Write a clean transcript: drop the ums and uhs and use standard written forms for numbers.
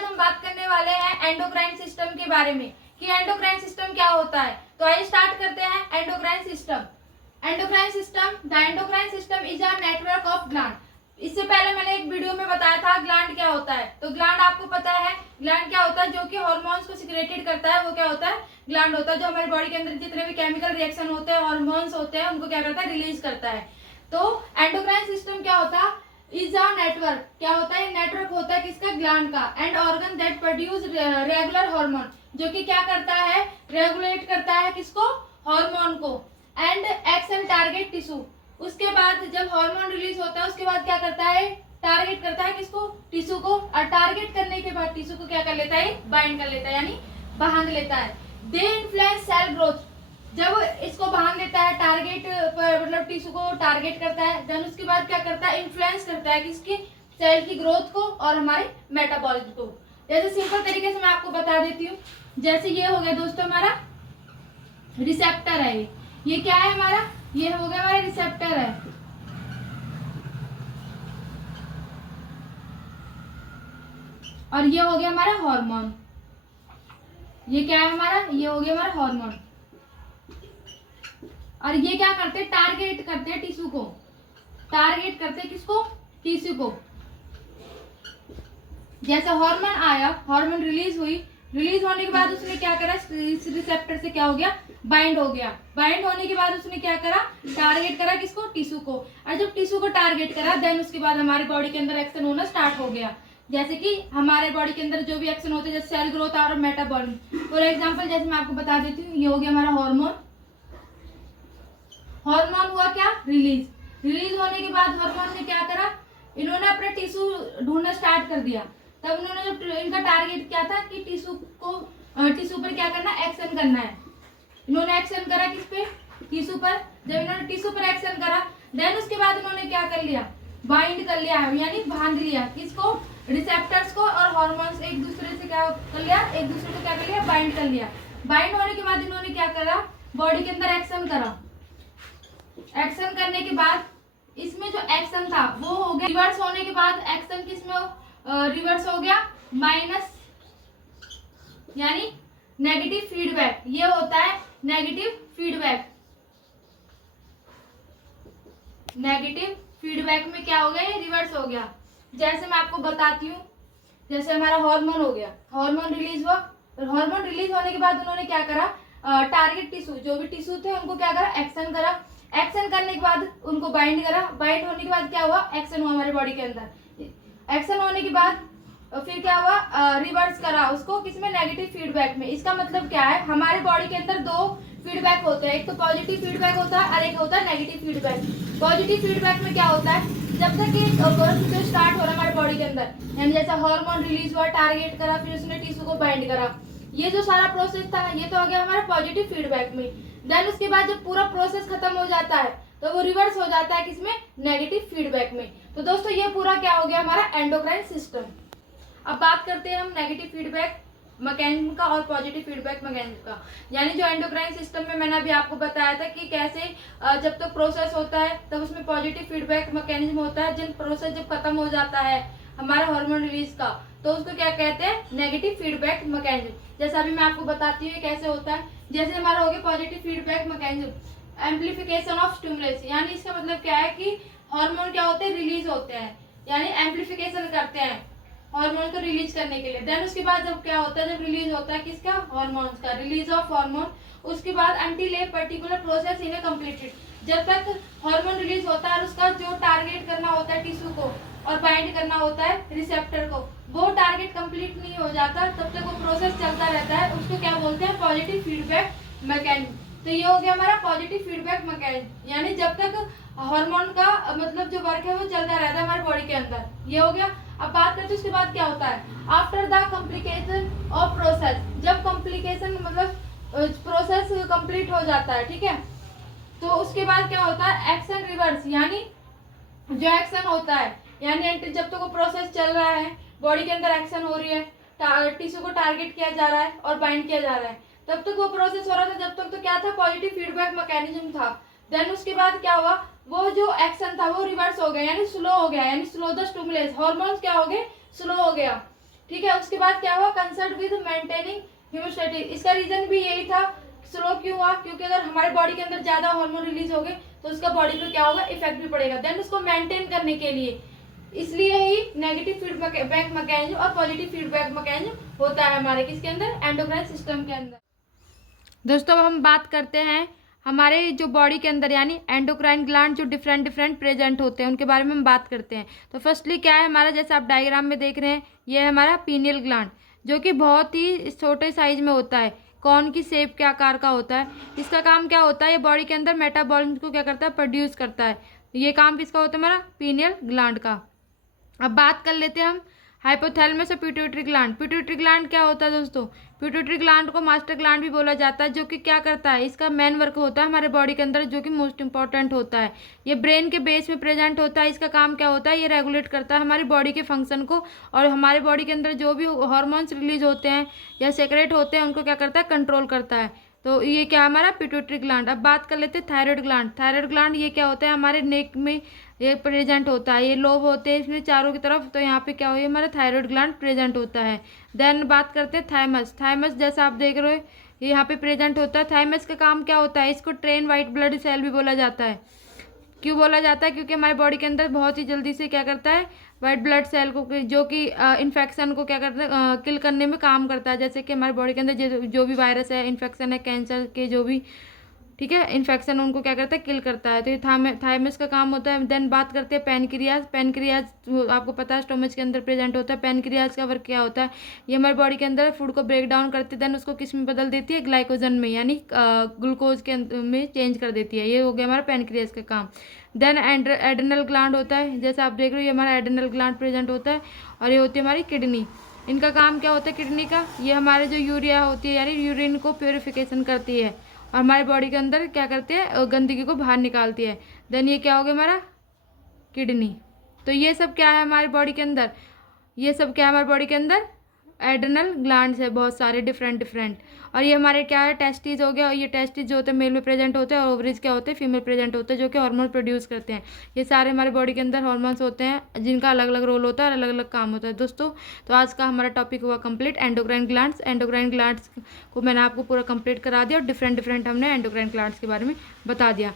बाद हम बात करने वाले हैं एंडोक्राइन सिस्टम के बारे में कि एंडोक्राइन सिस्टम क्या होता है। तो आइए स्टार्ट करते हैं endocrine system. Endocrine system, the endocrine system is a network of gland. इससे पहले मैंने एक वीडियो में बताया था ग्लैंड क्या होता है। तो ग्लैंड आपको पता है ग्लैंड क्या होता है, जो कि हार्मोन्स को सिक्रेटेड करता है, वो क्या होता है, ग्लैंड होता है। जो हमारी बॉडी के अंदर जितने भी केमिकल रिएक्शन होते हैं, हार्मोन्स होते हैं, उनको क्या करता है, रिलीज करता है। तो एंडोक्राइन सिस्टम क्या होता है, इज अ नेटवर्क। क्या होता है, नेटवर्क होता है किसका, ग्लैंड का। And organ that produce regular hormone, जो कि क्या करता है, रेगुलेट करता है किसको, हार्मोन को। एंड एक्शन टारगेट टिश्यू, उसके बाद जब हार्मोन रिलीज होता है उसके बाद क्या करता है, टारगेट करता है किसको, टिश्यू को। और टारगेट करने के बाद टिश्यू को क्या कर लेता है, बाइंड कर लेता है, यानी बांध लेता है। दे इन्फ्लुएंस सेल ग्रोथ, जब इसको बांध लेता है, टारगेट पर मतलब टिश्यू को टारगेट करता है, देन उसके बाद क्या करता है, इन्फ्लुएंस करता है किसकी, सेल की ग्रोथ को और हमारे मेटाबॉलिज्म को। जैसे सिंपल तरीके से मैं आपको बता देती हूँ। जैसे ये हो गया दोस्तों हमारा रिसेप्टर है, ये क्या है हमारा, ये हो गया हमारा रिसेप्टर है। और ये हो गया हमारा हार्मोन। ये क्या है हमारा, ये हो गया हमारा हार्मोन। और ये क्या करते हैं, टारगेट करते हैं टिश्यू को, टारगेट करते हैं किसको, टिश्यू को। जैसे हार्मोन आया, हार्मोन रिलीज हुई, रिलीज होने के बाद उसने क्या करा, इस रिसेप्टर से क्या हो गया, बाइंड हो गया। बाइंड होने के बाद उसने क्या करा, टारगेट करा किसको, टिश्यू को। और जब टिश्यू को टारगेट करा, देन उसके बाद हमारी बॉडी के अंदर एक्शन होना स्टार्ट हो गया। जैसे कि हमारे बॉडी के अंदर जो भी एक्शन होते हैं, जैसे सेल ग्रोथ और मेटाबॉलिज्म। फॉर एग्जांपल जैसे मैं आपको बता देती हूँ, ये हो गया हमारा हार्मोन। हार्मोन हुआ क्या, रिलीज। रिलीज होने के बाद हार्मोन ने क्या करा, इन्होंने अपने टिश्यू ढूंढना स्टार्ट कर दिया। तब इन्होंने जो इनका टारगेट क्या था कि टिश्यू को, टिश्यू पर क्या करना, एक्शन करना है। इन्होंने एक्शन करा किस पे, टिश्यू पर। जब इन्होंने टिश्यू पर एक्शन करा, देन उसके बाद इन्होंने क्या कर लिया, बाइंड कर लिया, यानी बांध लिया किसको, रिसेप्टर्स को। और हार्मोन्स एक दूसरे से क्या कर लिया, एक दूसरे को क्या कर लिया, बाइंड कर लिया। बाइंड होने के बाद इन्होंने क्या करा, बॉडी के अंदर एक्शन करा। एक्शन करने के बाद इसमें जो एक्शन था वो हो गया, रिवर्स होने के बाद एक्शन किसमें रिवर्स हो गया, माइनस, यानी नेगेटिव फीडबैक। ये होता है नेगेटिव फीडबैक। नेगेटिव फीडबैक में क्या हो गया, ये रिवर्स हो गया। जैसे मैं आपको बताती हूँ, जैसे हमारा हार्मोन हो गया, हार्मोन रिलीज हुआ। हार्मोन रिलीज होने के बाद उन्होंने क्या करा, टारगेट टिश्यू, जो भी टिश्यू थे उनको क्या करा, एक्शन करा। एक्शन करने के बाद उनको बाइंड करा। बाइंड होने के बाद क्या हुआ, एक्शन हुआ हमारी बॉडी के अंदर। एक्शन होने के बाद फिर क्या हुआ, रिवर्स करा उसको किसमें, नेगेटिव फीडबैक में। इसका मतलब क्या है, हमारे बॉडी के अंदर दो फीडबैक होते हैं, एक तो पॉजिटिव फीडबैक होता है और एक होता है नेगेटिव फीडबैक। पॉजिटिव फीडबैक में क्या होता है, जब तक ये प्रोसेस स्टार्ट हो रहा है हमारे बॉडी के अंदर, यानी जैसा हार्मोन रिलीज हुआ, टारगेट करा, फिर उसने टिश्यू को बाइंड करा, ये जो सारा प्रोसेस था ये तो हो गया हमारा पॉजिटिव फीडबैक में। देन उसके बाद जब पूरा प्रोसेस खत्म हो जाता है तो वो रिवर्स हो जाता है किसमें, नेगेटिव फीडबैक में। तो दोस्तों ये पूरा क्या हो गया हमारा एंडोक्राइन सिस्टम। अब बात करते हैं हम नेगेटिव फीडबैक मैकेनिज्म का और पॉजिटिव फीडबैक मैकेनिज्म का। यानी जो एंडोक्राइन सिस्टम में मैंने अभी आपको बताया था कि कैसे जब तक प्रोसेस होता है तब उसमें पॉजिटिव फीडबैक मैकेनिज्म होता है। जिन प्रोसेस जब खत्म हो जाता है हमारा हार्मोन रिलीज का, तो उसको क्या कहते हैं, नेगेटिव फीडबैक मैकेनिज्म। जैसे अभी मैं आपको बताती हूँ ये कैसे होता है। जैसे हमारा हो गया positive feedback mechanism, amplification of stimulus. यानी इसका मतलब क्या है कि हार्मोन क्या होते हैं, रिलीज होते हैं, यानी एम्प्लीफिकेशन करते हैं हार्मोन को रिलीज करने के लिए। देन उसके बाद जब क्या होता है, जब रिलीज होता है किसका, हार्मोन्स का, रिलीज ऑफ हार्मोन। उसके बाद until a particular process in completed, जब तक हार्मोन रिलीज होता है और उसका जो टारगेट करना होता है टिश्यू को और बाइंड करना होता है रिसेप्टर को, वो टारगेट कंप्लीट नहीं हो जाता, तब तक वो प्रोसेस चलता रहता है। उसको क्या बोलते हैं, पॉजिटिव फीडबैक मैकेनिज्म। तो ये हो गया हमारा पॉजिटिव फीडबैक मैकेनिज्म, यानी जब तक हार्मोन का मतलब जो वर्क है वो चलता रहता है हमारी बॉडी के अंदर। ये हो गया। अब बात करते हैं उसके बाद क्या होता है, after the complication of process. जब कॉम्प्लिकेशन मतलब प्रोसेस कंप्लीट हो जाता है, ठीक है, तो उसके बाद क्या होता है, एक्शन रिवर्स। यानी जो एक्शन होता है, यानी जब तक वो प्रोसेस चल रहा है, बॉडी के अंदर एक्शन हो रही है, टिश्यू को टारगेट किया जा रहा है और बाइंड किया जा रहा है, तब तक वो प्रोसेस हो रहा था। जब तक तो क्या था, पॉजिटिव फीडबैक मैकेनिज्म था। देन उसके बाद क्या हुआ, वो जो एक्शन था वो रिवर्स हो गया, यानी स्लो हो गया, यानी स्लो द स्टिमुलस। हार्मोन्स क्या हो गए, स्लो हो गया, ठीक है। उसके बाद क्या हुआ, कंसर्न विद मेंटेनिंग हीमोस्टेटिस। इसका रीजन भी यही था, स्लो क्यों हुआ, क्योंकि अगर हमारे बॉडी के अंदर ज्यादा हार्मोन रिलीज हो गए तो उसका बॉडी पे क्या होगा, इफेक्ट भी पड़ेगा। देन उसको मेंटेन करने के लिए, इसलिए ही नेगेटिव फीडबैक मैकेनिज्म और पॉजिटिव फीडबैक मैकेनिज्म होता है हमारे किसके अंदर, एंडोक्राइन सिस्टम के अंदर। दोस्तों अब हम बात करते हैं हमारे जो बॉडी के अंदर यानी एंडोक्राइन ग्लैंड जो डिफरेंट डिफरेंट प्रेजेंट होते हैं उनके बारे में हम बात करते हैं। तो फर्स्टली क्या है हमारा, जैसे आप डायग्राम में देख रहे हैं, ये है हमारा पीनियल ग्लैंड, जो कि बहुत ही छोटे साइज में होता है, कौन की शेप के आकार का होता है। इसका काम क्या होता है, ये बॉडी के अंदर मेटाबॉलिज्म को क्या करता है, प्रोड्यूस करता है। ये काम किसका होता है, हमारा पीनियल ग्लैंड का। अब बात कर लेते हैं हम हाइपोथैलेमस और पिट्यूटरी ग्लैंड। पिट्यूटरी ग्लैंड क्या होता है दोस्तों, पिट्यूटरी ग्लैंड को मास्टर ग्लैंड भी बोला जाता है, जो कि क्या करता है, इसका मेन वर्क होता है हमारे बॉडी के अंदर, जो कि मोस्ट इंपॉर्टेंट होता है। ये ब्रेन के बेस में प्रेजेंट होता है। इसका काम क्या होता है, ये रेगुलेट करता है हमारी बॉडी के फंक्शन को, और हमारे बॉडी के अंदर जो भी हॉर्मोन्स रिलीज होते हैं या सेक्रेट होते हैं उनको क्या करता है, कंट्रोल करता है। तो ये क्या है हमारा पिट्यूटरी ग्लैंड। अब बात कर लेते हैं थायराइड ग्लैंड। थायराइड ग्लैंड ये क्या होता है, हमारे नेक में ये प्रेजेंट होता है, ये लोब होते हैं इसमें चारों की तरफ, तो यहाँ पे क्या हो, ये हमारा थायराइड ग्लैंड प्रेजेंट होता है। देन बात करते हैं थाइमस। थाइमस जैसा आप देख रहे हो ये यहाँ पे प्रेजेंट होता है। थाइमस का काम क्या होता है, इसको ट्रेन वाइट ब्लड सेल भी बोला जाता है। क्यों बोला जाता है, क्योंकि हमारे बॉडी के अंदर बहुत ही जल्दी से क्या करता है, वाइट ब्लड सेल को, जो कि इन्फेक्शन को क्या करता है, किल करने में काम करता है। जैसे कि हमारे बॉडी के अंदर जो भी वायरस है, इन्फेक्शन है, कैंसर के जो भी, ठीक है, इन्फेक्शन उनको क्या करता है, किल करता है। तो ये थाइमस का काम होता है। देन बात करते हैं पैनक्रियाज। पैनक्रियाज आपको पता है स्टोमच के अंदर प्रेजेंट होता है। पैनक्रियाज का वर्क क्या होता है, ये हमारी बॉडी के अंदर फूड को ब्रेक डाउन करती है, देन उसको किस में बदल देती है, ग्लाइकोजन में, यानी ग्लूकोज के में चेंज कर देती है। ये हो गया हमारा पैनक्रियाज का काम। देन एड्रेनल ग्लैंड होता है, जैसे आप देख रहे हो ये हमारा एड्रेनल ग्लैंड प्रेजेंट होता है। और ये होती है हमारी किडनी। इनका काम क्या होता है किडनी का, ये हमारे जो यूरिया होती है यानी यूरिन को प्योरिफिकेशन करती है और हमारे बॉडी के अंदर क्या करती है, गंदगी को बाहर निकालती है। देन ये क्या हो गया हमारा किडनी। तो ये सब क्या है हमारी बॉडी के अंदर, ये सब क्या है हमारी बॉडी के अंदर, एड्रेनल ग्लैंड्स है बहुत सारे डिफरेंट डिफरेंट। और ये हमारे क्या है, टेस्टिस हो गया, और ये टेस्टिस जो होते हैं मेल में प्रेजेंट होते हैं, और ओवरीज क्या होते हैं, फीमेल प्रेजेंट होते हैं, जो कि हार्मोन प्रोड्यूस करते हैं। ये सारे हमारे बॉडी के अंदर हार्मोन्स होते हैं जिनका अलग अलग रोल होता है और अलग अलग काम होता है दोस्तों। तो आज का हमारा टॉपिक हुआ complete, endocrine glands. Endocrine glands को मैंने आपको पूरा कंप्लीट करा दिया और डिफरेंट डिफरेंट हमने एंडोक्राइन ग्लैंड्स के बारे में बता दिया।